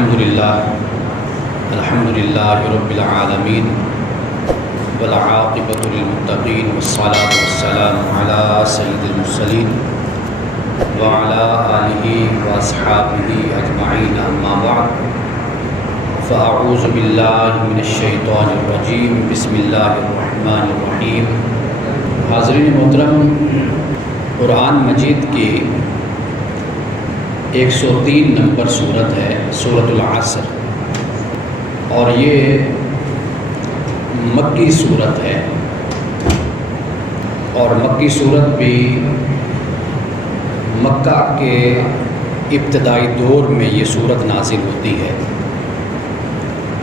الحمدللہ رب العالمین والعاقبۃ للمتقین والصلاة والسلام علی سید المرسلین وعلی آلہ واصحابہ اجمعین اما بعد فاعوذ باللہ من الشیطان الرجیم بسم اللہ الرحمن الرحیم۔ حاضرین محترم، قرآن مجید کی 103 نمبر سورت ہے سورۃ العصر، اور یہ مکی سورت ہے، اور مکی سورت بھی مکہ کے ابتدائی دور میں یہ سورت نازل ہوتی ہے۔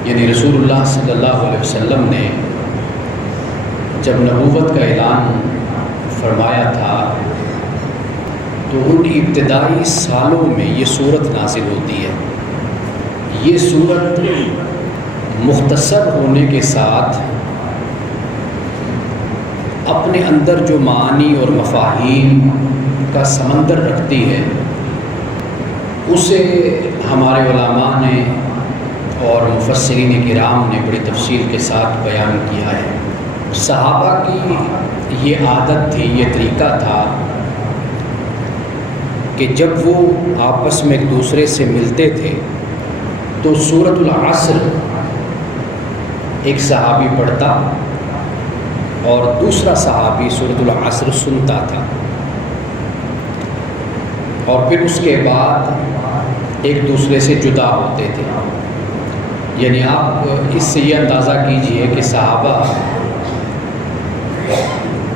یعنی رسول اللہ صلی اللہ علیہ وسلم نے جب نبوت کا اعلان فرمایا تھا تو ان ابتدائی سالوں میں یہ سورت نازل ہوتی ہے۔ یہ سورت مختصر ہونے کے ساتھ اپنے اندر جو معانی اور مفاہیم کا سمندر رکھتی ہے، اسے ہمارے علماء نے اور مفسرین کرام نے بڑی تفصیل کے ساتھ بیان کیا ہے۔ صحابہ کی یہ عادت تھی، یہ طریقہ تھا کہ جب وہ آپس میں ایک دوسرے سے ملتے تھے تو سورۃ العصر ایک صحابی پڑھتا اور دوسرا صحابی سورۃ العصر سنتا تھا، اور پھر اس کے بعد ایک دوسرے سے جدا ہوتے تھے۔ یعنی آپ اس سے یہ اندازہ کیجئے کہ صحابہ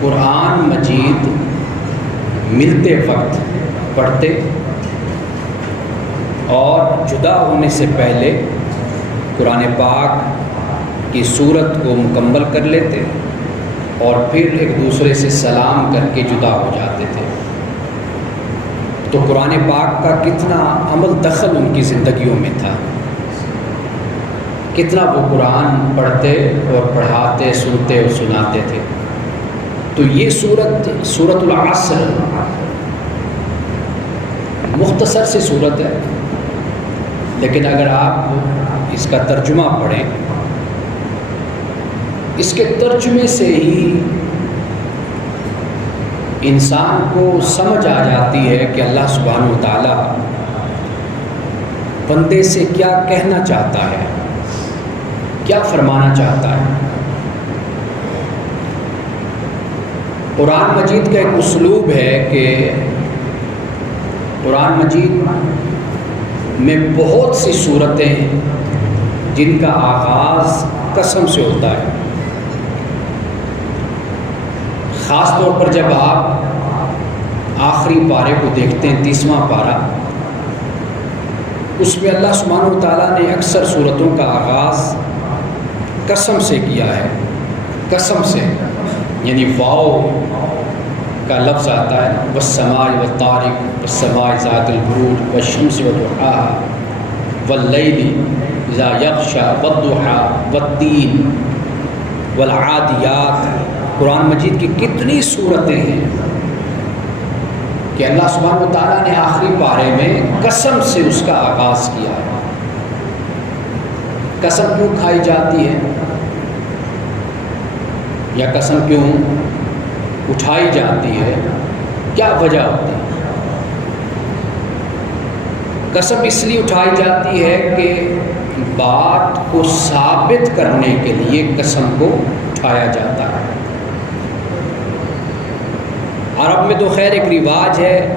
قرآن مجید ملتے وقت پڑھتے اور جدا ہونے سے پہلے قرآن پاک کی سورت کو مکمل کر لیتے اور پھر ایک دوسرے سے سلام کر کے جدا ہو جاتے تھے۔ تو قرآن پاک کا کتنا عمل دخل ان کی زندگیوں میں تھا، کتنا وہ قرآن پڑھتے اور پڑھاتے، سنتے اور سناتے تھے۔ تو یہ سورۃ العصر مختصر سی صورت ہے، لیکن اگر آپ اس کا ترجمہ پڑھیں، اس کے ترجمے سے ہی انسان کو سمجھ آ جاتی ہے کہ اللہ سبحانہ و تعالیٰ بندے سے کیا کہنا چاہتا ہے، کیا فرمانا چاہتا ہے۔ قرآن مجید کا ایک اسلوب ہے کہ قرآن مجید میں بہت سی صورتیں جن کا آغاز قسم سے ہوتا ہے۔ خاص طور پر جب آپ آخری پارے کو دیکھتے ہیں، 30واں پارہ، اس میں اللہ سبحانہ و تعالیٰ نے اکثر صورتوں کا آغاز قسم سے کیا ہے۔ قسم سے یعنی واو کا لفظ آتا ہے، والسماء والطارق والسماء ذات البروج والشمس وضحاها واللیل اذا یغشی والضحی والتین والعادیات۔ قرآن مجید کی کتنی صورتیں ہیں کہ اللہ سبحانہ و تعالیٰ نے آخری پارے میں قسم سے اس کا آغاز کیا ہے۔ قسم کیوں کھائی جاتی ہے یا قسم کیوں اٹھائی جاتی ہے، کیا وجہ ہوتی ہے؟ قسم اس لیے اٹھائی جاتی ہے کہ بات کو ثابت کرنے کے لیے قسم کو اٹھایا جاتا ہے۔ عرب میں تو خیر ایک رواج ہے،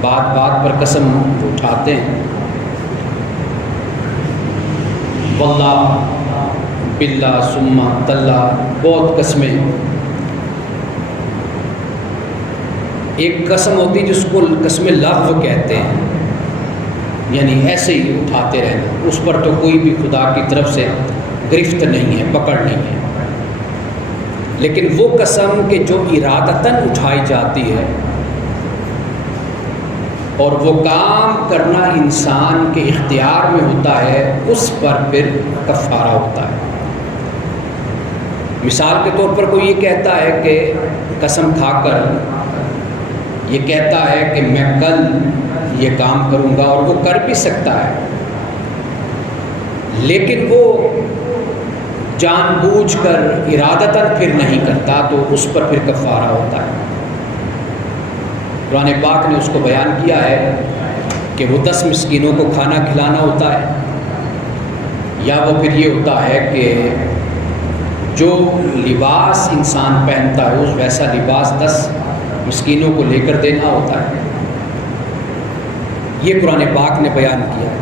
بات بات پر قسم اٹھاتے ہیں، واللہ، باللہ، ثم تاللہ، بہت قسمیں۔ ایک قسم ہوتی جس کو قسم لغو کہتے ہیں، یعنی ایسے ہی اٹھاتے رہنا، اس پر تو کوئی بھی خدا کی طرف سے گرفت نہیں ہے، پکڑ نہیں ہے۔ لیکن وہ قسم کہ جو ارادتاً اٹھائی جاتی ہے اور وہ کام کرنا انسان کے اختیار میں ہوتا ہے، اس پر پھر کفارہ ہوتا ہے۔ مثال کے طور پر کوئی یہ کہتا ہے کہ قسم کھا کر یہ کہتا ہے کہ میں کل یہ کام کروں گا، اور وہ کر بھی سکتا ہے، لیکن وہ جان بوجھ کر ارادتاً پھر نہیں کرتا تو اس پر پھر کفارہ ہوتا ہے۔ قرآن پاک نے اس کو بیان کیا ہے کہ وہ 10 مسکینوں کو کھانا کھلانا ہوتا ہے، یا وہ پھر یہ ہوتا ہے کہ جو لباس انسان پہنتا ہے اس ویسا لباس 10 مسکینوں کو لے کر دینا ہوتا ہے۔ یہ قرآن پاک نے بیان کیا ہے۔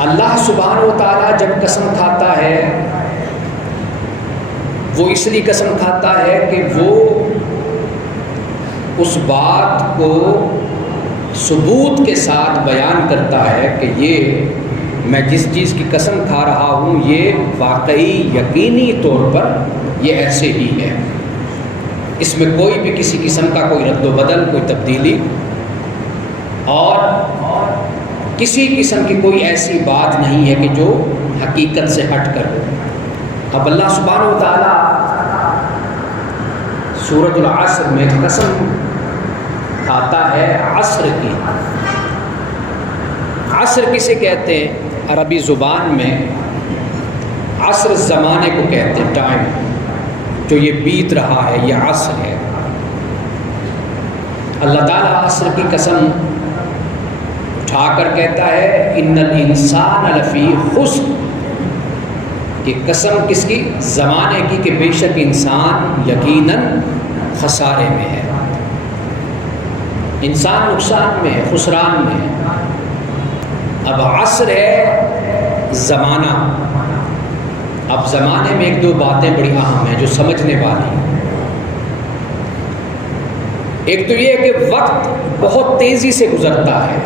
اللہ سبحانہ و تعالیٰ جب قسم کھاتا ہے وہ اس لیے قسم کھاتا ہے کہ وہ اس بات کو ثبوت کے ساتھ بیان کرتا ہے کہ یہ میں جس چیز کی قسم کھا رہا ہوں یہ واقعی یقینی طور پر یہ ایسے ہی ہے، اس میں کوئی بھی کسی قسم کا کوئی رد و بدل، کوئی تبدیلی اور کسی قسم کی کوئی ایسی بات نہیں ہے کہ جو حقیقت سے ہٹ کر ہو۔ اب اللہ سبحانہ و تعالیٰ سورۃ العصر میں قسم کھاتا ہے عصر کی۔ عصر کسے کہتے ہیں؟ عربی زبان میں عصر زمانے کو کہتے ہیں، ٹائم جو یہ بیت رہا ہے یہ عصر ہے۔ اللہ تعالیٰ عصر کی قسم اٹھا کر کہتا ہے ان الانسان لفی خسر، کہ قسم کس کی؟ زمانے کی، کہ بے شک انسان یقیناً خسارے میں ہے، انسان نقصان میں ہے، خسران میں ہے۔ اب عصر ہے زمانہ، اب زمانے میں ایک دو باتیں بڑی اہم ہیں جو سمجھنے والی ہیں۔ ایک تو یہ کہ وقت بہت تیزی سے گزرتا ہے،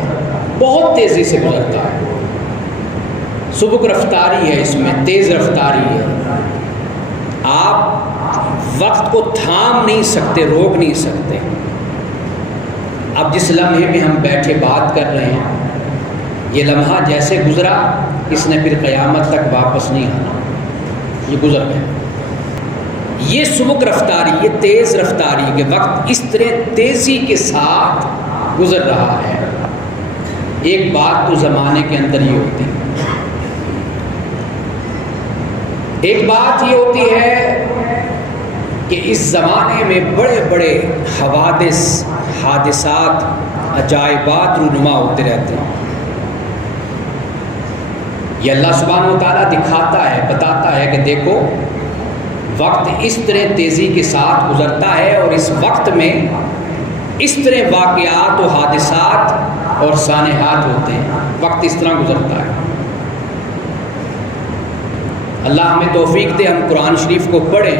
بہت تیزی سے گزرتا ہے، سبک رفتاری ہے، اس میں تیز رفتاری ہے، آپ وقت کو تھام نہیں سکتے، روک نہیں سکتے۔ اب جس لمحے میں ہم بیٹھے بات کر رہے ہیں یہ لمحہ جیسے گزرا اس نے پھر قیامت تک واپس نہیں آنا، یہ گزر گیا۔ یہ سبک رفتاری، یہ تیز رفتاری کہ وقت اس طرح تیزی کے ساتھ گزر رہا ہے۔ ایک بات تو زمانے کے اندر یہ ہوتی ہے، ایک بات یہ ہوتی ہے کہ اس زمانے میں بڑے بڑے حوادث، حادثات، عجائبات رونما ہوتے رہتے ہیں۔ یہ اللہ سبحانہ و تعالیٰ دکھاتا ہے، بتاتا ہے کہ دیکھو وقت اس طرح تیزی کے ساتھ گزرتا ہے، اور اس وقت میں اس طرح واقعات و حادثات اور سانحات ہوتے ہیں، وقت اس طرح گزرتا ہے۔ اللہ ہمیں توفیق دے ہم قرآن شریف کو پڑھیں،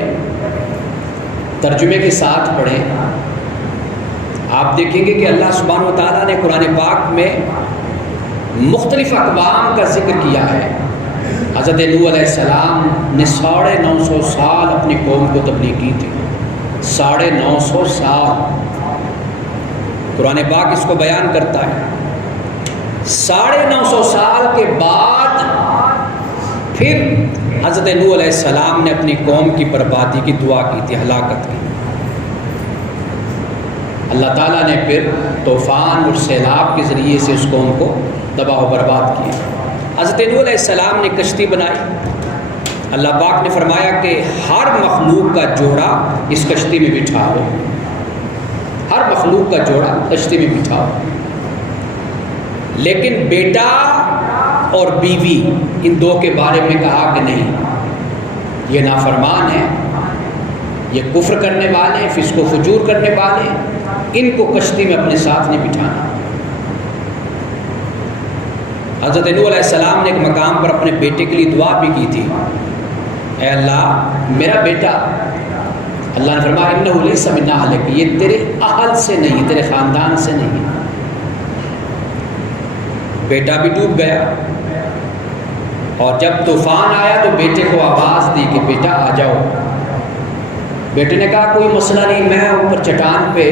ترجمے کے ساتھ پڑھیں۔ آپ دیکھیں گے کہ اللہ سبحانہ و تعالیٰ نے قرآن پاک میں مختلف اقوام کا ذکر کیا ہے۔ حضرت نوح علیہ السلام نے 950 سال اپنی قوم کو تبلیغ کی تھی، 950 سال۔ قرآن پاک اس کو بیان کرتا ہے۔ 950 سال کے بعد پھر حضرت نوح علیہ السلام نے اپنی قوم کی بربادی کی دعا کی تھی، ہلاکت کی۔ اللہ تعالیٰ نے پھر طوفان اور سیلاب کے ذریعے سے اس قوم کو تباہ و برباد کیا۔ حضرت نوح علیہ السلام نے کشتی بنائی، اللہ پاک نے فرمایا کہ ہر مخلوق کا جوڑا اس کشتی میں بٹھاؤ، ہر مخلوق کا جوڑا کشتی میں بٹھاؤ، لیکن بیٹا اور بیوی ان دو کے بارے میں کہا کہ نہیں، یہ نافرمان ہے، یہ کفر کرنے والے، فسق و فجور کرنے والے، ان کو کشتی میں اپنے ساتھ نہیں بٹھانا۔ حضرت نوح علیہ السلام نے ایک مقام پر اپنے بیٹے کے لیے دعا بھی کی تھی، اے اللہ میرا بیٹا، اللہ نے فرمایا انہ لیس من اہلک، یہ تیرے اہل سے نہیں، تیرے خاندان سے نہیں۔ بیٹا بھی ڈوب گیا، اور جب طوفان آیا تو بیٹے کو آواز دی کہ بیٹا آ جاؤ۔ بیٹے نے کہا کوئی مسئلہ نہیں، میں اوپر چٹان پہ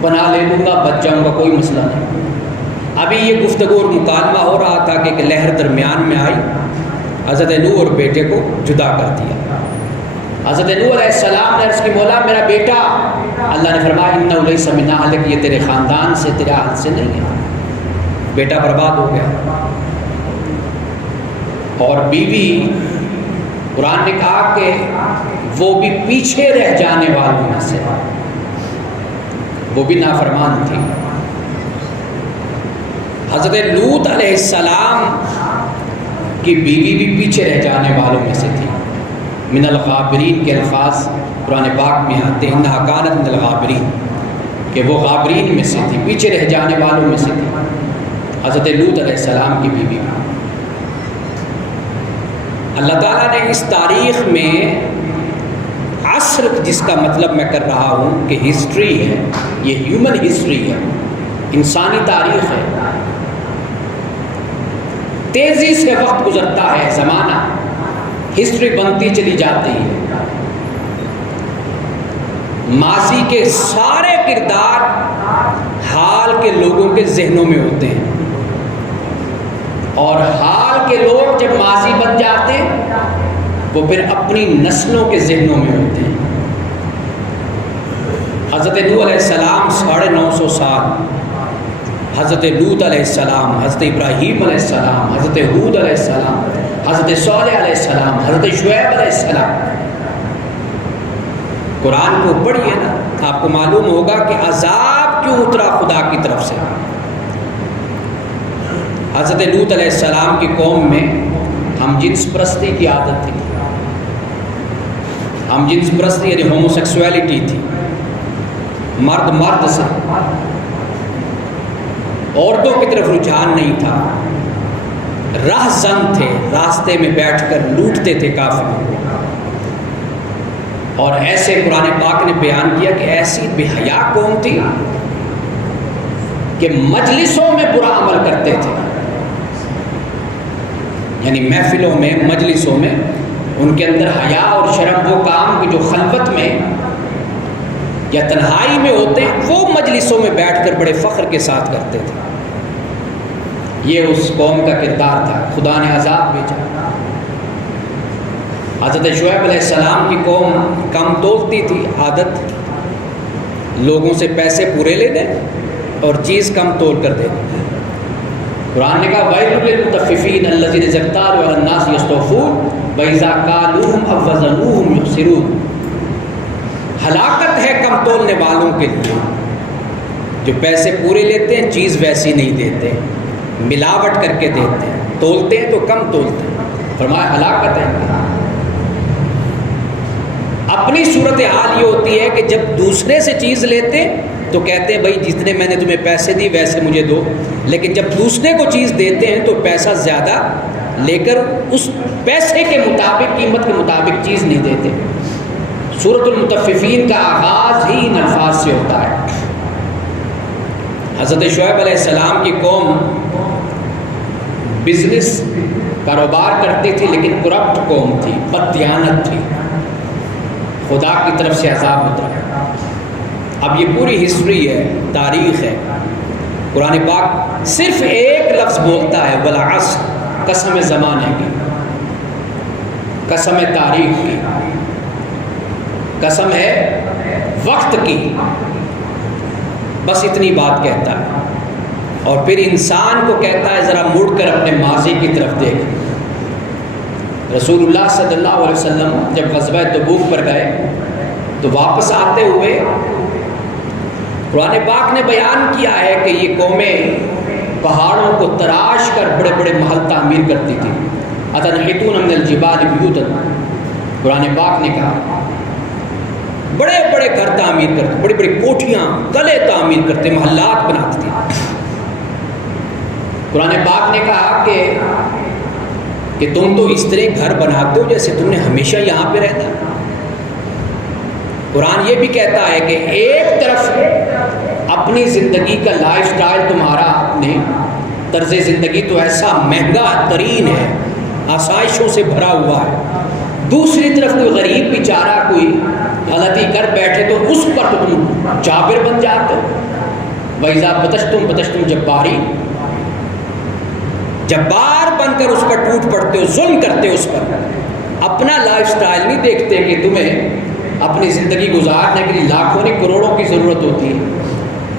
پناہ لے لوں گا، بچ جاؤں گا، کوئی مسئلہ نہیں۔ ابھی یہ گفتگو اور مکالمہ ہو رہا تھا کہ ایک لہر درمیان میں آئی، حضرت نوح اور بیٹے کو جدا کر دیا۔ حضرت نوح علیہ السلام نے عرض کی مولا میرا بیٹا، اللہ نے فرمایا انہ لیس من اہلک، یہ تیرے خاندان سے، تیرے اہل سے نہیں ہے۔ بیٹا برباد ہو گیا، اور بیوی قرآن نے کہا کہ وہ بھی پیچھے رہ جانے والوں میں سے، وہ بھی نافرمان تھی۔ حضرت لوط علیہ السلام کی بیوی بھی پیچھے رہ جانے والوں میں سے تھی۔ من الغابرین کے الفاظ قرآن پاک میں آتے ہیں، انہا کانت من الغابرین، کہ وہ غابرین میں سے تھی، پیچھے رہ جانے والوں میں سے تھی حضرت لوط علیہ السلام کی بیوی۔ اللہ تعالیٰ نے اس تاریخ میں عصر، جس کا مطلب میں کر رہا ہوں کہ ہسٹری ہے، یہ ہیومن ہسٹری ہے، انسانی تاریخ ہے، تیزی سے وقت گزرتا ہے، زمانہ، ہسٹری بنتی چلی جاتی ہے، ماضی کے سارے کردار حال کے لوگوں کے ذہنوں میں ہوتے ہیں، اور حال کے لوگ جب ماضی بن جاتے ہیں وہ پھر اپنی نسلوں کے ذہنوں میں ہوتے ہیں۔ حضرت نوح علیہ السلام 950 سال، حضرت لوط علیہ السلام، حضرت ابراہیم علیہ السلام، حضرت ہود علیہ السلام، حضرت صالح علیہ السلام، حضرت شعیب علیہ السلام۔ قرآن کو پڑھیے نا، آپ کو معلوم ہوگا کہ عذاب کیوں اترا خدا کی طرف سے۔ حضرت لوط علیہ السلام کی قوم میں ہم جنس پرستی کی عادت تھی، ہم جنس پرستی یعنی ہوموسیکسویلٹی تھی، مرد مرد سے، عورتوں کی طرف رجحان نہیں تھا، راہ زن تھے، راستے میں بیٹھ کر لوٹتے تھے کافروں کو۔ اور ایسے قرآن پاک نے بیان کیا کہ ایسی بے حیا قوم تھی کہ مجلسوں میں برا عمل کرتے تھے، یعنی محفلوں میں، مجلسوں میں ان کے اندر حیا اور شرم، وہ کام جو خلوت میں یا تنہائی میں ہوتے ہیں وہ مجلسوں میں بیٹھ کر بڑے فخر کے ساتھ کرتے تھے۔ یہ اس قوم کا کردار تھا، خدا نے عذاب بھیجا۔ حضرت شعیب علیہ السلام کی قوم کم تولتی تھی، عادت لوگوں سے پیسے پورے لے دیں اور چیز کم تول کر دیں۔ قرآن نے کہا وَيْلٌ لِّلْمُطَفِّفِينَ الَّذِينَ إِذَا اكْتَالُوا عَلَى النَّاسِ يَسْتَوْفُونَ وَإِذَا كَالُوهُمْ أَوْ وَّزَنُوهُمْ يُخْسِرُونَ۔ ہلاکت ہے کم تولنے والوں کے لیے، جو پیسے پورے لیتے ہیں چیز ویسی نہیں دیتے، ملاوٹ کر کے دیتے ہیں، تولتے ہیں تو کم تولتے ہیں، فرمایا ہلاکت ہے۔ اپنی صورتحال یہ ہوتی ہے کہ جب دوسرے سے چیز لیتے تو کہتے ہیں بھائی جتنے میں نے تمہیں پیسے دی ویسے مجھے دو، لیکن جب دوسرے کو چیز دیتے ہیں تو پیسہ زیادہ لے کر اس پیسے کے مطابق، قیمت کے مطابق چیز نہیں دیتے۔ سورۃ المطففین کا آغاز ہی ان الفاظ سے ہوتا ہے۔ حضرت شعیب علیہ السلام کی قوم بزنس کاروبار کرتی تھی لیکن کرپٹ قوم تھی، بددیانت تھی، خدا کی طرف سے عذاب اترا۔ اب یہ پوری ہسٹری ہے، تاریخ ہے، قرآن پاک صرف ایک لفظ بولتا ہے والعصر، قسم زمانے کی، قسم تاریخ کی، قسم ہے وقت کی، بس اتنی بات کہتا ہے۔ اور پھر انسان کو کہتا ہے ذرا مڑ کر اپنے ماضی کی طرف دیکھ۔ رسول اللہ صلی اللہ علیہ وسلم جب غزوہ تبوک پر گئے تو واپس آتے ہوئے قرآن پاک نے بیان کیا ہے کہ یہ قومیں پہاڑوں کو تراش کر بڑے بڑے محل تعمیر کرتی تھی۔ اتنحتون من الجبال بیوتا، قرآن پاک نے کہا بڑے بڑے گھر تعمیر کرتے، بڑی بڑی کوٹھیاں، قلعے تعمیر کرتے، محلات بناتے تھے۔ قرآن پاک نے کہا کہ تم تو اس طرح گھر بناتے ہو جیسے تم نے ہمیشہ یہاں پہ رہنا۔ قرآن یہ بھی کہتا ہے کہ ایک طرف اپنی زندگی کا لائف سٹائل تمہارا، اپنے طرز زندگی تو ایسا مہنگا ترین ہے، آسائشوں سے بھرا ہوا ہے، دوسری طرف کوئی غریب بیچارہ کوئی غلطی کر بیٹھے تو اس پر تو تم جابر بن جاتے ہو۔ وَإِذَا بَطَشْتُمْ بَطَشْتُمْ جَبَّارِينَ، جبار بن کر اس پر ٹوٹ پڑتے ہو، ظلم کرتے ہو اس پر، اپنا لائف سٹائل نہیں دیکھتے کہ تمہیں اپنی زندگی گزارنے کے لیے لاکھوں نہیں کروڑوں کی ضرورت ہوتی ہے۔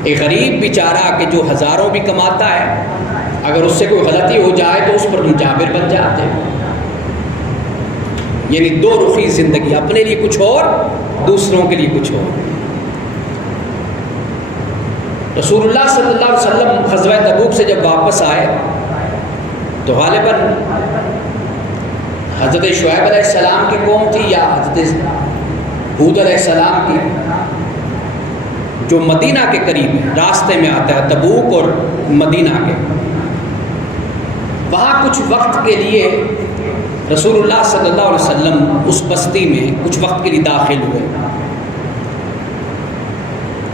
ایک غریب بیچارہ کہ جو ہزاروں بھی کماتا ہے اگر اس سے کوئی غلطی ہو جائے تو اس پر تم جابر بن جاتے ہو. یعنی دو رخی زندگی، اپنے لیے کچھ اور، دوسروں کے لیے کچھ اور. رسول اللہ صلی اللہ علیہ وسلم غزوہ تبوک سے جب واپس آئے تو غالباً حضرت شعیب علیہ السلام کی قوم تھی یا حضرت ہود علیہ السلام کی، جو مدینہ کے قریب ہے، راستے میں آتا ہے تبوک اور مدینہ کے. وہاں کچھ وقت کے لیے رسول اللہ صلی اللہ علیہ وسلم اس بستی میں کچھ وقت کے لیے داخل ہوئے،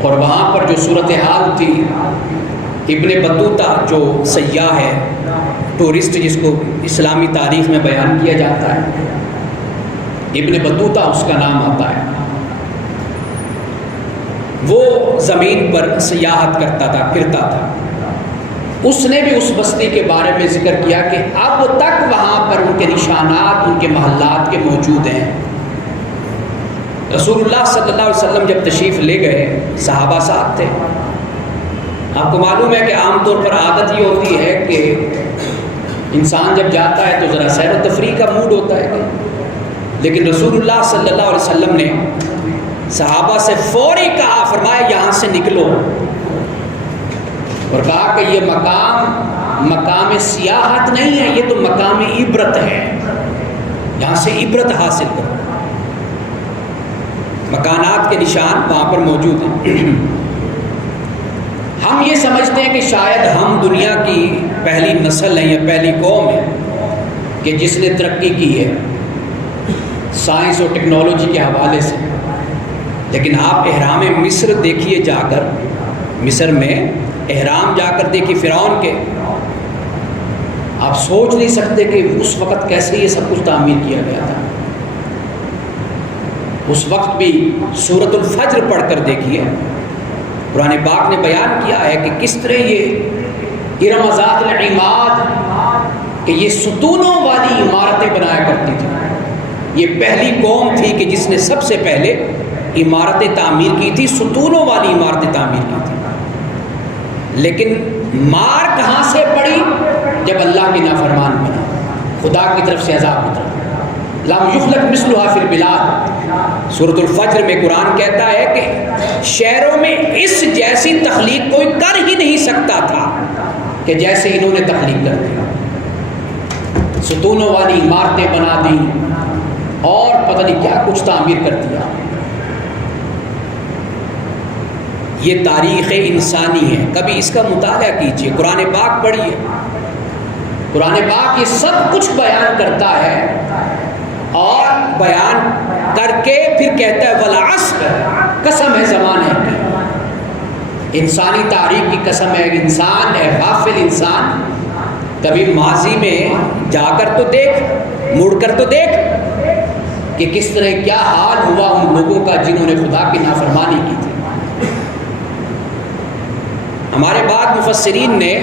اور وہاں پر جو صورتحال تھی، ابن بطوطہ جو سیاح ہے، ٹورسٹ جس کو اسلامی تاریخ میں بیان کیا جاتا ہے، ابن بطوطہ اس کا نام آتا ہے، وہ زمین پر سیاحت کرتا تھا، پھرتا تھا. اس نے بھی اس بستی کے بارے میں ذکر کیا کہ اب تک وہاں پر ان کے نشانات، ان کے محلات کے موجود ہیں. رسول اللہ صلی اللہ علیہ وسلم جب تشریف لے گئے، صحابہ ساتھ تھے. آپ کو معلوم ہے کہ عام طور پر عادت یہ ہوتی ہے کہ انسان جب جاتا ہے تو ذرا سیر و تفریح کا موڈ ہوتا ہے، لیکن رسول اللہ صلی اللہ علیہ وسلم نے صحابہ سے فوری کہا، فرمایا یہاں سے نکلو، اور کہا کہ یہ مقام سیاحت نہیں ہے، یہ تو مقام عبرت ہے، یہاں سے عبرت حاصل کرو. مکانات کے نشان وہاں پر موجود ہیں. ہم یہ سمجھتے ہیں کہ شاید ہم دنیا کی پہلی نسل ہیں یا پہلی قوم ہے کہ جس نے ترقی کی ہے سائنس اور ٹیکنالوجی کے حوالے سے. لیکن آپ احرام مصر دیکھیے، جا کر مصر میں احرام جا کر دیکھیے فرعون کے، آپ سوچ نہیں سکتے کہ اس وقت کیسے یہ سب کچھ تعمیر کیا گیا تھا. اس وقت بھی سورۃ الفجر پڑھ کر دیکھیے، قرآن پاک نے بیان کیا ہے کہ کس طرح یہ ارم ذات العماد، کہ یہ ستونوں والی عمارتیں بنایا کرتی تھی. یہ پہلی قوم تھی کہ جس نے سب سے پہلے عمارتیں تعمیر کی تھی، ستونوں والی عمارتیں تعمیر کی تھی. لیکن مار کہاں سے پڑی؟ جب اللہ کی نافرمان بنا، خدا کی طرف سے عذاب اترا. لم یخلق مثلها فی البلاد، سورۃ الفجر میں قرآن کہتا ہے کہ شہروں میں اس جیسی تخلیق کوئی کر ہی نہیں سکتا تھا کہ جیسے انہوں نے تخلیق کر دیا. ستونوں والی عمارتیں بنا دی اور پتہ نہیں کیا کچھ تعمیر کر دیا. یہ تاریخ انسانی ہے، کبھی اس کا مطالعہ کیجئے، قرآن پاک پڑھیے. قرآن پاک یہ سب کچھ بیان کرتا ہے، اور بیان کر کے پھر کہتا ہے والعصر، قسم ہے زمانے کی، انسانی تاریخ کی قسم ہے. انسان ہے غافل انسان، کبھی ماضی میں جا کر تو دیکھ، مڑ کر تو دیکھ کہ کس طرح کیا حال ہوا ان لوگوں کا جنہوں نے خدا کی نافرمانی کی تھی. ہمارے بعد مفسرین نے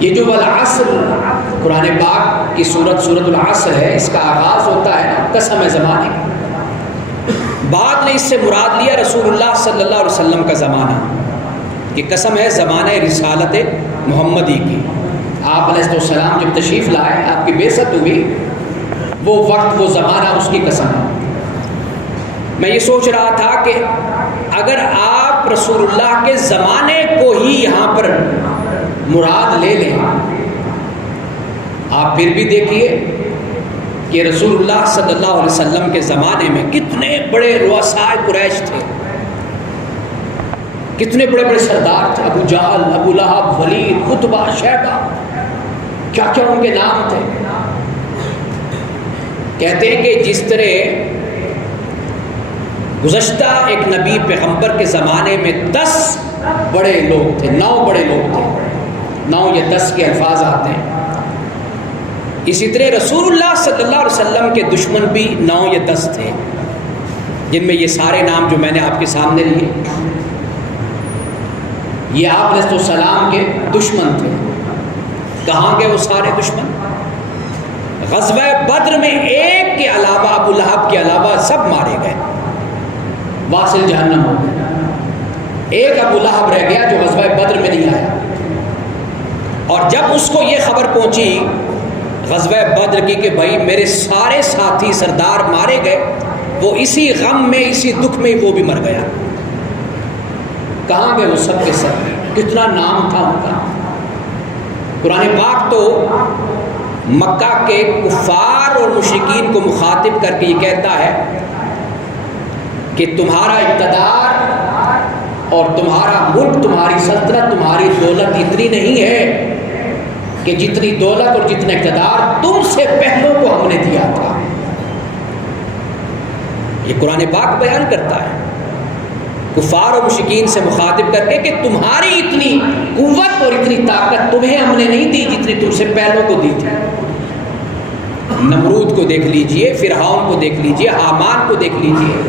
یہ جو والعصر قرآن پاک کی سورت العصر ہے، اس کا آغاز ہوتا ہے قسم ہے زمانے کی. بعد نے اس سے مراد لیا رسول اللہ صلی اللہ علیہ وسلم کا زمانہ، کہ قسم ہے زمانہ رسالت محمدی کی. آپ علیہ السلام جب تشریف لائے، آپ کی بعثت ہوئی، وہ وقت، وہ زمانہ اس کی قسم ہے. میں یہ سوچ رہا تھا کہ اگر آپ رسول اللہ کے زمانے کو ہی یہاں پر مراد لے لیں، آپ پھر بھی دیکھیے کہ رسول اللہ صلی اللہ علیہ وسلم کے زمانے میں کتنے بڑے رؤساء قریش تھے، کتنے بڑے بڑے سردار تھے، ابو جہل، ابو لہب، ولید، عتبہ، شیبہ، کیا کیا ان کے نام تھے. کہتے ہیں کہ جس طرح گزشتہ ایک نبی پیغمبر کے زمانے میں 10 بڑے لوگ تھے، 9 بڑے لوگ تھے، 9 یا 10 کے الفاظ آتے ہیں، اسی طرح رسول اللہ صلی اللہ علیہ وسلم کے دشمن بھی 9 یا 10 تھے، جن میں یہ سارے نام جو میں نے آپ کے سامنے لیے، یہ آپ علیہ السلام کے دشمن تھے. کہاں گئے وہ سارے دشمن؟ غزوہ بدر میں ایک کے علاوہ، ابو لہب کے علاوہ سب مارے گئے، واصل جہنم ہو گئے. ایک ابو لہب رہ گیا جو غزوہ بدر میں نہیں آیا. اور جب اس کو یہ خبر پہنچی غزوہ بدر کی کہ بھائی میرے سارے ساتھی سردار مارے گئے، وہ اسی غم میں اسی دکھ میں وہ بھی مر گیا۔ کہاں گئے وہ سب کے سب؟ کتنا نام تھا ان کا۔ قرآن پاک تو مکہ کے کفار اور مشرکین کو مخاطب کر کے یہ کہتا ہے کہ تمہارا اقتدار اور تمہارا ملک، تمہاری سلطنت، تمہاری دولت اتنی نہیں ہے کہ جتنی دولت اور جتنا اقتدار تم سے پہلوں کو ہم نے دیا تھا۔ یہ قرآن پاک بیان کرتا ہے کفار و مشرکین سے مخاطب کر کے کہ تمہاری اتنی قوت اور اتنی طاقت تمہیں ہم نے نہیں دی جتنی تم سے پہلوں کو دی تھی۔ نمرود کو دیکھ لیجئے، فرعون کو دیکھ لیجئے، حامان کو دیکھ لیجئے،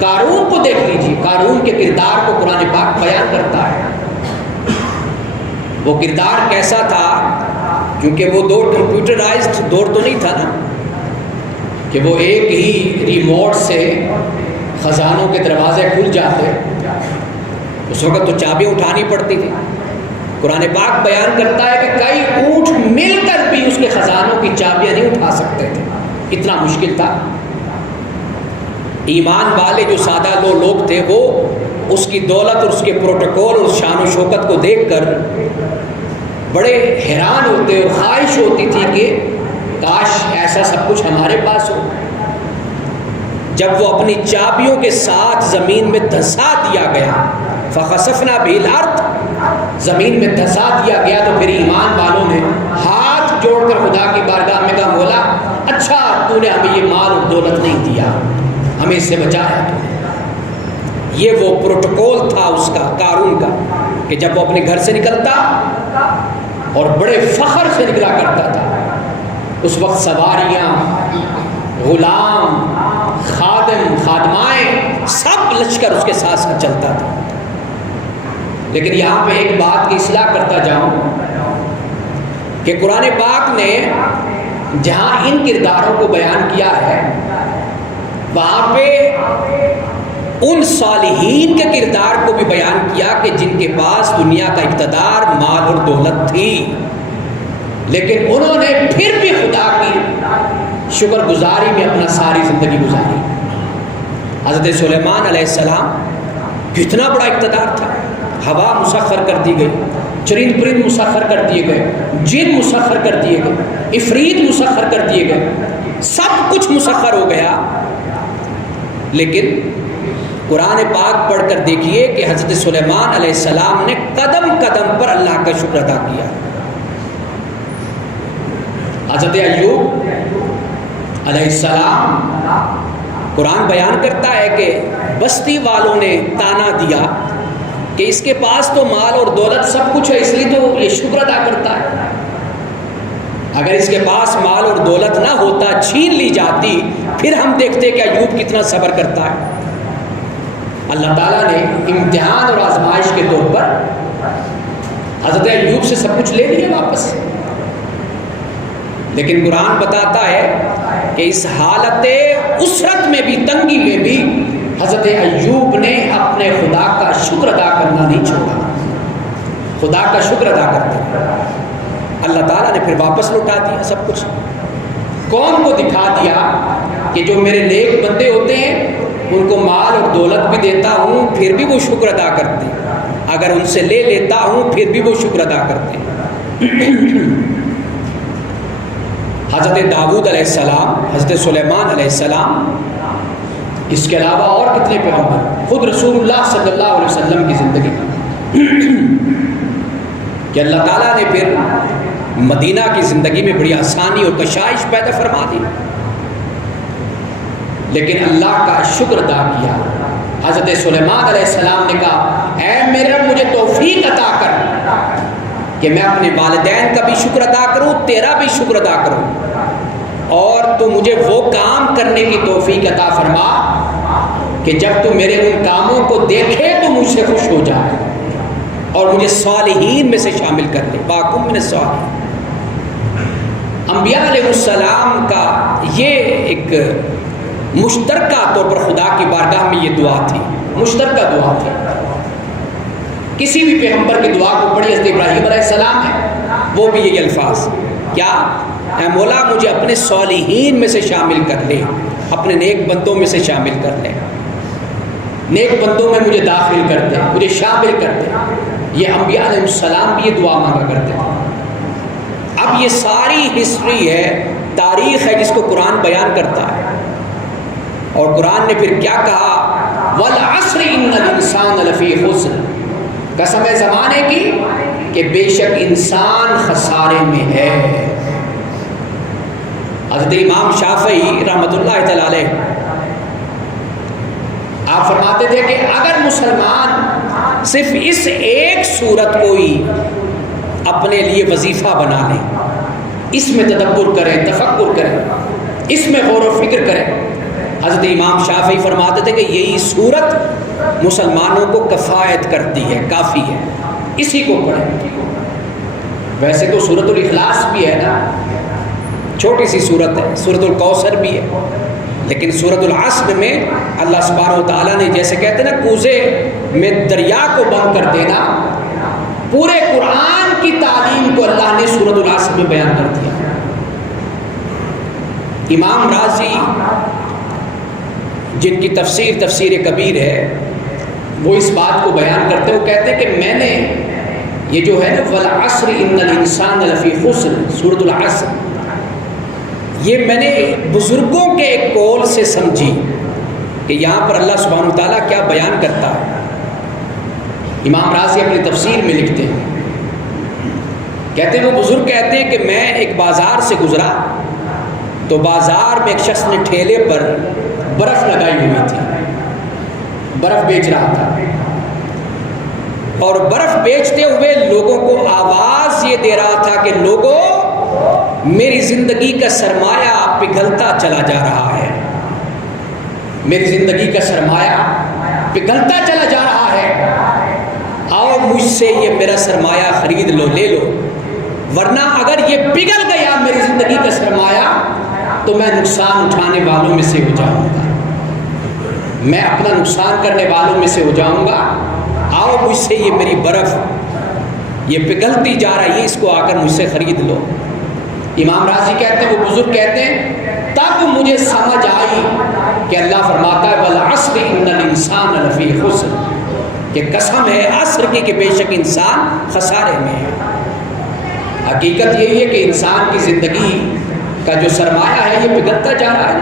قارون کو دیکھ لیجئے۔ قارون کے کردار کو قرآن پاک بیان کرتا ہے۔ وہ کردار کیسا تھا؟ کیونکہ وہ دور کمپیوٹرائزڈ دور تو نہیں تھا نا کہ وہ ایک ہی ریموٹ سے خزانوں کے دروازے کھل جاتے، اس وقت تو چابیاں اٹھانی پڑتی تھی۔ قرآن پاک بیان کرتا ہے کہ کئی اونٹ مل کر بھی اس کے خزانوں کی چابیاں نہیں اٹھا سکتے تھے، اتنا مشکل تھا۔ ایمان والے جو سادہ لوگ تھے وہ اس کی دولت اور اس کے پروٹوکول اور شان و شوکت کو دیکھ کر بڑے حیران ہوتے اور خواہش ہوتی تھی کہ کاش ایسا سب کچھ ہمارے پاس ہو۔ جب وہ اپنی چابیوں کے ساتھ زمین میں دھسا دیا گیا، فخسفنا بہ الارض، زمین میں دھسا دیا گیا، تو پھر ایمان والوں نے ہاتھ جوڑ کر خدا کی بارگاہ میں کہا مولا اچھا تو نے ہمیں یہ مال اور دولت نہیں دیا، ہمیں اس سے بچایا۔ یہ وہ پروٹوکول تھا اس کا، قارون کا، کہ جب وہ اپنے گھر سے نکلتا اور بڑے فخر سے نکلا کرتا تھا، اس وقت سواریاں، غلام، خادم، خادمائیں، سب لشکر اس کے ساتھ ساتھ چلتا تھا۔ لیکن یہاں پہ ایک بات کی اصلاح کرتا جاؤں کہ قرآن پاک نے جہاں ان کرداروں کو بیان کیا ہے وہاں پہ ان صالحین کے کردار کو بھی بیان کیا کہ جن کے پاس دنیا کا اقتدار، مال اور دولت تھی، لیکن انہوں نے پھر بھی خدا کی شکر گزاری میں اپنا ساری زندگی گزاری۔ حضرت سلیمان علیہ السلام کتنا بڑا اقتدار تھا، ہوا مسخر کر دی گئی، چرند پرند مسخر کر دیے گئے، جن مسخر کر دیے گئے، عفریت مسخر کر دیے گئے، سب کچھ مسخر ہو گیا۔ لیکن قرآن پاک پڑھ کر دیکھیے کہ حضرت سلیمان علیہ السلام نے قدم قدم پر اللہ کا شکر ادا کیا۔ حضرت ایوب علیہ السلام، قرآن بیان کرتا ہے کہ بستی والوں نے تانا دیا کہ اس کے پاس تو مال اور دولت سب کچھ ہے، اس لیے تو یہ شکر ادا کرتا ہے۔ اگر اس کے پاس مال اور دولت نہ ہوتا، چھین لی جاتی، پھر ہم دیکھتے کہ ایوب کتنا صبر کرتا ہے۔ اللہ تعالیٰ نے امتحان اور آزمائش کے طور پر حضرت ایوب سے سب کچھ لے لیا واپس، لیکن قرآن بتاتا ہے کہ اس حالت اسرت میں بھی، تنگی میں بھی، حضرت ایوب نے اپنے خدا کا شکر ادا کرنا نہیں چھوڑا۔ خدا کا شکر ادا کرتے اللہ تعالیٰ نے پھر واپس لوٹا دیا سب کچھ۔ قوم کو دکھا دیا کہ جو میرے نیک بندے ہوتے ہیں ان کو مال اور دولت بھی دیتا ہوں پھر بھی وہ شکر ادا کرتے ہیں، اگر ان سے لے لیتا ہوں پھر بھی وہ شکر ادا کرتے ہیں۔ حضرت داؤد علیہ السلام، حضرت سلیمان علیہ السلام، اس کے علاوہ اور کتنے پیغمبر، خود رسول اللہ صلی اللہ علیہ وسلم کی زندگی کہ اللہ تعالیٰ نے پھر مدینہ کی زندگی میں بڑی آسانی اور کشائش پیدا فرما دی، لیکن اللہ کا شکر ادا کیا۔ حضرت سلیمان علیہ السلام نے کہا اے میرے رب مجھے توفیق عطا کر کہ میں اپنے والدین کا بھی شکر ادا کروں، تیرا بھی شکر ادا کروں، اور تو مجھے وہ کام کرنے کی توفیق عطا فرما کہ جب تو میرے ان کاموں کو دیکھے تو مجھ سے خوش ہو جائے اور مجھے صالحین میں سے شامل کر لے، باکم من الصالحین۔ انبیاء علیہ السلام کا یہ ایک مشترکہ طور پر خدا کی بارگاہ میں یہ دعا تھی، مشترکہ دعا تھی۔ کسی بھی پیغمبر کی دعا کو پڑھی، حضرت ابراہیم علیہ السلام ہے وہ بھی یہی الفاظ، کیا اے مولا مجھے اپنے صالحین میں سے شامل کر لے، اپنے نیک بندوں میں سے شامل کر لے، نیک بندوں میں مجھے داخل کر دے، مجھے شامل کر دے۔ یہ انبیاء علیہ السلام بھی یہ دعا مانگا کرتے تھے۔ اب یہ ساری ہسٹری ہے، تاریخ ہے جس کو قرآن بیان کرتا ہے، اور قرآن نے پھر کیا کہا؟ وَالْعَصْرِ إِنَّ الْإِنسَانَ لَفِي خُسْرٍ، قسم ہے زمانے کی کہ بے شک انسان خسارے میں ہے۔ حضرت امام شافعی رحمۃ اللہ تعالی علیہ آپ فرماتے تھے کہ اگر مسلمان صرف اس ایک سورت کو ہی اپنے لیے وظیفہ بنا لے، اس میں تدبر کرے، تفکر کرے، اس میں غور و فکر کرے، حضرت امام شافعی فرماتے تھے کہ یہی سورت مسلمانوں کو کفایت کرتی ہے، کافی ہے، اسی کو پڑھیں۔ ویسے تو سورۃ الاخلاص بھی ہے نا، چھوٹی سی سورت ہے، سورۃ الکوثر بھی ہے، لیکن سورۃ العصر میں اللہ سبحانہ و تعالیٰ نے جیسے کہتے ہیں نا کوزے میں دریا کو بند کر دینا، پورے قرآن کی تعلیم کو اللہ نے سورۃ العصر میں بیان کر دیا۔ امام رازی جن کی تفسیر کبیر ہے، وہ اس بات کو بیان کرتے وہ کہتے ہیں کہ میں نے یہ جو ہے نا وَالْعَصْرِ إِنَّ الْإِنسَانَ لَفِي خُسْرٍ، سورۃ العصر، یہ میں نے بزرگوں کے ایک قول سے سمجھی کہ یہاں پر اللہ سبحانہ و تعالیٰ کیا بیان کرتا ہے۔ امام رازی اپنی تفسیر میں لکھتے ہیں، کہتے ہیں وہ بزرگ کہتے ہیں کہ میں ایک بازار سے گزرا تو بازار میں ایک شخص نے ٹھیلے پر برف لگائی ہوئی تھی، برف بیچ رہا تھا، اور برف بیچتے ہوئے لوگوں کو آواز یہ دے رہا تھا کہ لوگوں میری زندگی کا سرمایہ پگھلتا چلا جا رہا ہے، میری زندگی کا سرمایہ پگھلتا چلا جا رہا ہے، آؤ مجھ سے یہ میرا سرمایہ خرید لو، لے لو، ورنہ اگر یہ پگھل گیا میری زندگی کا سرمایہ تو میں نقصان اٹھانے والوں میں سے ہو جاؤں گا، میں اپنا نقصان کرنے والوں میں سے ہو جاؤں گا، آؤ مجھ سے یہ میری برف یہ پگھلتی جا رہی ہے، اس کو آ کر مجھ سے خرید لو۔ امام رازی کہتے ہیں، وہ بزرگ کہتے ہیں تب مجھے سمجھ آئی کہ اللہ فرماتا ہے وَالْعَصْرِ إِنَّ الْإِنسَانَ لَفِي خُسْرٍ، کہ قسم ہے عصر کی کہ بے شک انسان خسارے میں ہے۔ حقیقت یہی ہے کہ انسان کی زندگی کا جو سرمایہ ہے یہ پگھلتا جا رہا ہے۔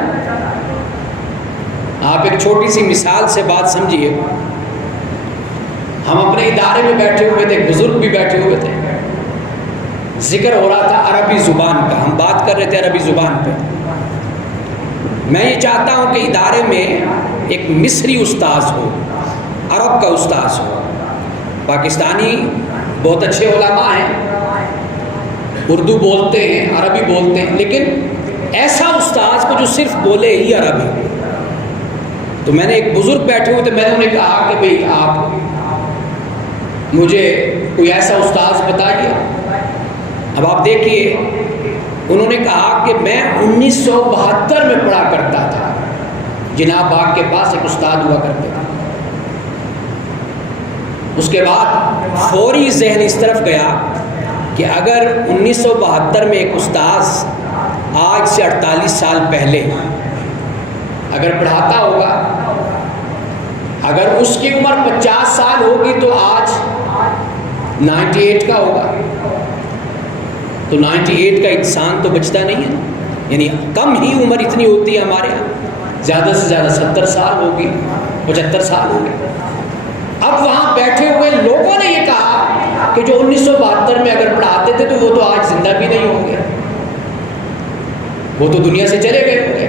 آپ ایک چھوٹی سی مثال سے بات سمجھیے، ہم اپنے ادارے میں بیٹھے ہوئے تھے، بزرگ بھی بیٹھے ہوئے تھے، ذکر ہو رہا تھا عربی زبان کا، ہم بات کر رہے تھے عربی زبان پہ۔ میں یہ چاہتا ہوں کہ ادارے میں ایک مصری استاذ ہو، عرب کا استاذ ہو، پاکستانی بہت اچھے علماء ہیں، اردو بولتے ہیں، عربی بولتے ہیں، لیکن ایسا استاذ کو جو صرف بولے ہی عربی۔ تو میں نے ایک بزرگ بیٹھے ہوئے تھے، میں نے انہیں کہا کہ بھئی آپ مجھے کوئی ایسا استاذ بتائیے۔ اب آپ دیکھیے، انہوں نے کہا کہ میں 1972 میں پڑھا کرتا تھا، جناب باغ کے پاس ایک استاد ہوا کرتے تھے۔ اس کے بعد فوری ذہن اس طرف گیا کہ اگر 1972 میں ایک استاذ آج سے 48 سال پہلے اگر پڑھاتا ہوگا، اگر اس کی عمر 50 سال ہوگی تو آج 98 کا ہوگا، تو 98 کا انسان تو بچتا نہیں ہے، یعنی کم ہی عمر اتنی ہوتی ہے ہمارے یہاں، زیادہ سے زیادہ 70 سال ہوگی، 75 سال ہوگی۔ اب وہاں بیٹھے ہوئے لوگوں نے یہ کہا کہ جو 1972 میں اگر پڑھاتے تھے تو وہ تو آج زندہ بھی نہیں ہوں گے، وہ تو دنیا سے چلے گئے ہوں گے۔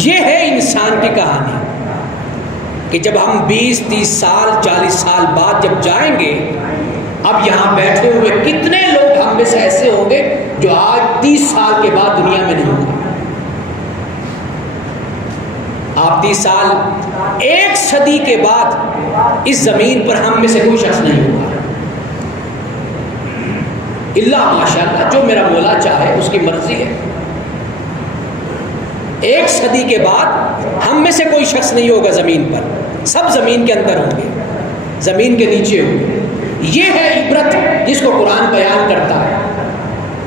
یہ ہے انسان کی کہانی کہ جب ہم 20-30 سال 40 سال بعد جب جائیں گے، اب یہاں بیٹھے ہوئے کتنے لوگ ہم میں سے ایسے ہوں گے جو آج 30 سال کے بعد دنیا میں نہیں ہوں گے۔ آپ 30 سال، 1 صدی کے بعد اس زمین پر ہم میں سے کوئی شخص نہیں ہوگا، اللہ ماشاءاللہ جو میرا مولا چاہے اس کی مرضی ہے۔ 1 صدی کے بعد ہم میں سے کوئی شخص نہیں ہوگا زمین پر، سب زمین کے اندر ہوں گے، زمین کے نیچے ہوں گے۔ یہ ہے عبرت جس کو قرآن بیان کرتا ہے۔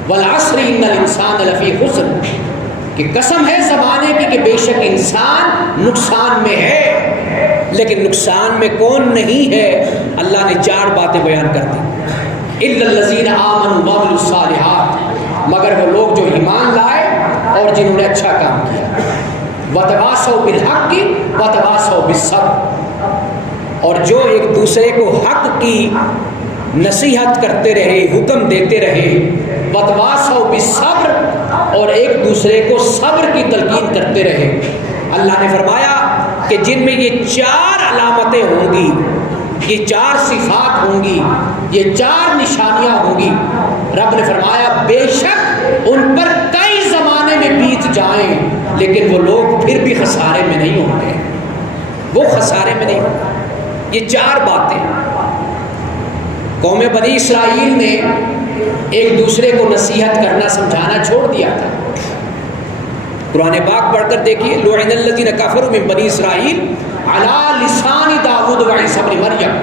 والعصر ان الانسان لفی خسر، کہ قسم ہے زمانے کی کہ بے شک انسان نقصان میں ہے۔ لیکن نقصان میں کون نہیں ہے؟ اللہ نے 4 باتیں بیان کر دی، الا الذین آمنوا وعملوا الصالحات، مگر وہ لوگ جو ایمان لائے اور جنہوں نے اچھا کام کیا، وتواصوا بالحق وتواصوا بالصبر، اور جو ایک دوسرے کو حق کی نصیحت کرتے رہے، حکم دیتے رہے، وتواصوا بالصبر، اور ایک دوسرے کو صبر کی تلقین کرتے رہے۔ اللہ نے فرمایا کہ جن میں یہ 4 علامتیں ہوں گی، یہ 4 صفات ہوں گی، یہ 4 نشانیاں ہوں گی، رب نے فرمایا بے شک ان پر کئی زمانے میں بیت جائیں لیکن وہ لوگ پھر بھی خسارے میں نہیں ہوں گے، وہ خسارے میں نہیں ہوں گے۔ یہ 4 باتیں قوم بنی اسرائیل نے ایک دوسرے کو نصیحت کرنا سمجھانا چھوڑ دیا تھا۔ قرآن پاک پڑھ کر دیکھیے، لعن الذین کفروا من بنی اسرائیل علی لسان داؤد و عیسی ابن مریم،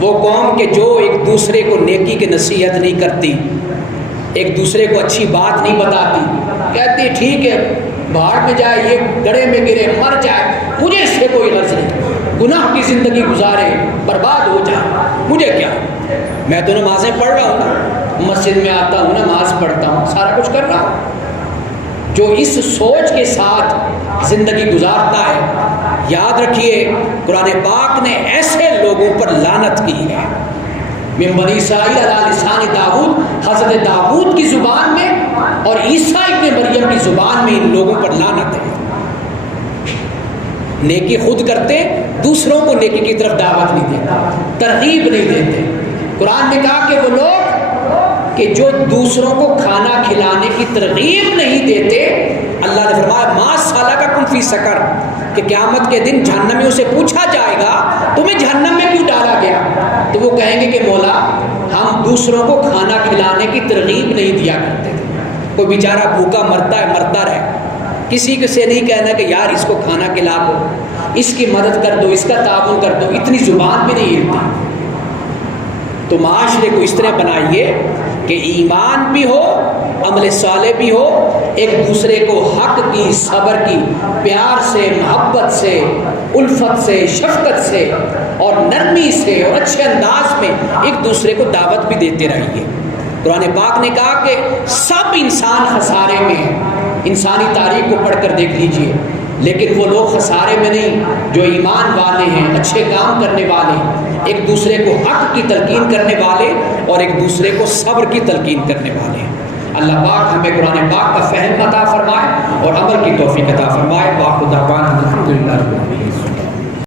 وہ قوم کہ جو ایک دوسرے کو نیکی کی نصیحت نہیں کرتی، ایک دوسرے کو اچھی بات نہیں بتاتی، کہتی ٹھیک ہے باہر میں جائے، یہ گڑھے میں گرے مر جائے، مجھے اس سے کوئی غرض نہیں، گناہ کی زندگی گزارے برباد ہو جائے، مجھے کیا، میں تو نمازیں پڑھ رہا ہوں نا، مسجد میں آتا ہوں، نماز پڑھتا ہوں، سارا کچھ کر رہا ہوں۔ جو اس سوچ کے ساتھ زندگی گزارتا ہے، یاد رکھیے قرآن پاک نے ایسے لوگوں پر لعنت کی ہے۔ من بنی اسرائیل علی لسان داؤد، حضرت داؤد کی زبان میں اور عیسیٰ ابن مریم کی زبان میں ان لوگوں پر لعنت ہے۔ نیکی خود کرتے، دوسروں کو نیکی کی طرف دعوت نہیں دیتے، ترغیب نہیں دیتے۔ قرآن نے کہا کہ وہ لوگ کہ جو دوسروں کو کھانا کھلانے کی ترغیب نہیں دیتے، اللہ نے فرمایا ما سلککم فی سقر، کہ قیامت کے دن جہنمیوں سے پوچھا جائے گا تمہیں جہنم میں کیوں ڈالا گیا، تو وہ کہیں گے کہ مولا ہم دوسروں کو کھانا کھلانے کی ترغیب نہیں دیا کرتے تھے۔ کوئی بیچارہ بھوکا مرتا ہے، مرتا رہے، کسی کے سے نہیں کہنا کہ یار اس کو کھانا کھلا دو، اس کی مدد کر دو، اس کا تعاون کر دو، اتنی زبان بھی نہیں ہلتی۔ تو معاشرے کو اس طرح بنائیے کہ ایمان بھی ہو، عمل صالح بھی ہو، ایک دوسرے کو حق کی، صبر کی، پیار سے، محبت سے، الفت سے، شفقت سے اور نرمی سے اور اچھے انداز میں ایک دوسرے کو دعوت بھی دیتے رہیے۔ قرآن پاک نے کہا کہ سب انسان خسارے میں ہیں، انسانی تاریخ کو پڑھ کر دیکھ لیجئے، لیکن وہ لوگ خسارے میں نہیں جو ایمان والے ہیں، اچھے کام کرنے والے، ایک دوسرے کو حق کی تلقین کرنے والے اور ایک دوسرے کو صبر کی تلقین کرنے والے ہیں۔ اللہ پاک ہمیں قرآن پاک کا فہم عطا فرمائے اور عمل کی توفیق عطا فرمائے۔ وآخر دعوانا الحمدللہ رب العالمین۔